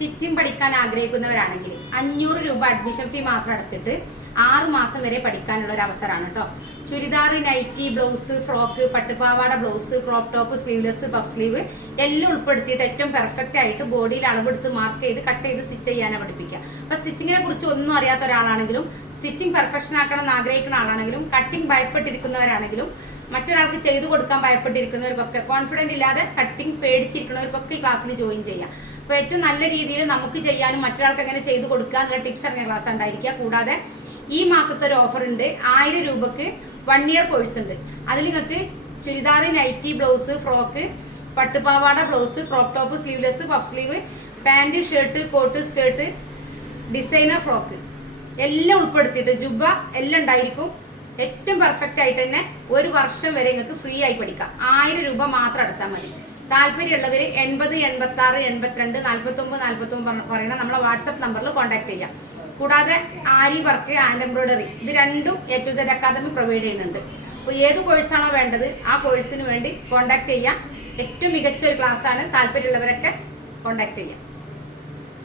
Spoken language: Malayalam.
സ്റ്റിച്ചിങ് പഠിക്കാൻ ആഗ്രഹിക്കുന്നവരാണെങ്കിൽ അഞ്ഞൂറ് രൂപ അഡ്മിഷൻ ഫീ മാത്രം അടച്ചിട്ട് ആറ് മാസം വരെ പഠിക്കാനുള്ള ഒരു അവസരമാണ് കേട്ടോ. Churidar nightie blouse frock പട്ടുപാവാട blouse crop top sleeveless puff sleeve എല്ലാം ഉൾപ്പെടുത്തിയിട്ട് ഏറ്റവും പെർഫെക്റ്റ് ആയിട്ട് ബോഡിയിൽ അളവെടുത്ത് മാർക്ക് ചെയ്ത് കട്ട് ചെയ്ത് സ്റ്റിച്ച് ചെയ്യാനാണ് പഠിപ്പിക്കുക. അപ്പൊ സ്റ്റിച്ചിങ്ങിനെ കുറിച്ച് ഒന്നും അറിയാത്ത ഒരാളാണെങ്കിലും സ്റ്റിച്ചിങ് പെർഫെക്ഷൻ ആക്കണം എന്ന് ആഗ്രഹിക്കുന്ന ആളാണെങ്കിലും കട്ടിങ് ഭയപ്പെട്ടിരിക്കുന്നവരാണെങ്കിലും മറ്റൊരാൾക്ക് ചെയ്തു കൊടുക്കാൻ ഭയപ്പെട്ടിരിക്കുന്നവർക്കൊക്കെ കോൺഫിഡന്റ് ഇല്ലാതെ കട്ടിങ് പേടിച്ചിരിക്കുന്നവർക്കൊക്കെ ഈ ക്ലാസ്സിൽ ജോയിൻ ചെയ്യാം. അപ്പോൾ ഏറ്റവും നല്ല രീതിയിൽ നമുക്ക് ചെയ്യാനും മറ്റൊരാൾക്ക് എങ്ങനെ ചെയ്തു കൊടുക്കുക എന്നുള്ള ടിപ്സ് അറിഞ്ഞ ക്ലാസ് ഉണ്ടായിരിക്കുക കൂടാതെ ഈ മാസത്തെ ഒരു ഓഫർ ഉണ്ട്. ആയിരം രൂപക്ക് വൺ ഇയർ കോഴ്സ് ഉണ്ട്. അതിൽ നിങ്ങൾക്ക് churidar nightie blouse frock പട്ടുപാവാട blouse crop top sleeveless puff sleeve pant shirt coat skirt designer frock എല്ലാം ഉൾപ്പെടുത്തിയിട്ട് ജുബ എല്ലാം ഉണ്ടായിരിക്കും. ഏറ്റവും പെർഫെക്റ്റ് ആയിട്ട് തന്നെ ഒരു വർഷം വരെ നിങ്ങൾക്ക് ഫ്രീ ആയി പഠിക്കാം. ആയിരം രൂപ മാത്രം അടച്ചാൽ മതി. താല്പര്യമുള്ളവർ എൺപത് എൺപത്തി ആറ് എൺപത്തിരണ്ട് നാൽപ്പത്തി ഒമ്പത് നാൽപ്പത്തി ഒമ്പത് പറയുന്ന നമ്മളെ വാട്സപ്പ് നമ്പറിൽ കോൺടാക്ട് ചെയ്യാം. കൂടാതെ ആരി വർക്ക് ആൻഡ് എംബ്രോയിഡറി ഇത് രണ്ടും A to Z academy provide ചെയ്യുന്നുണ്ട്. അപ്പോൾ ഏത് കോഴ്സാണോ വേണ്ടത് ആ കോഴ്സിന് വേണ്ടി കോൺടാക്ട് ചെയ്യാം. ഏറ്റവും മികച്ച ഒരു ക്ലാസ്സാണ് താല്പര്യമുള്ളവരൊക്കെ കോൺടാക്ട് ചെയ്യാം.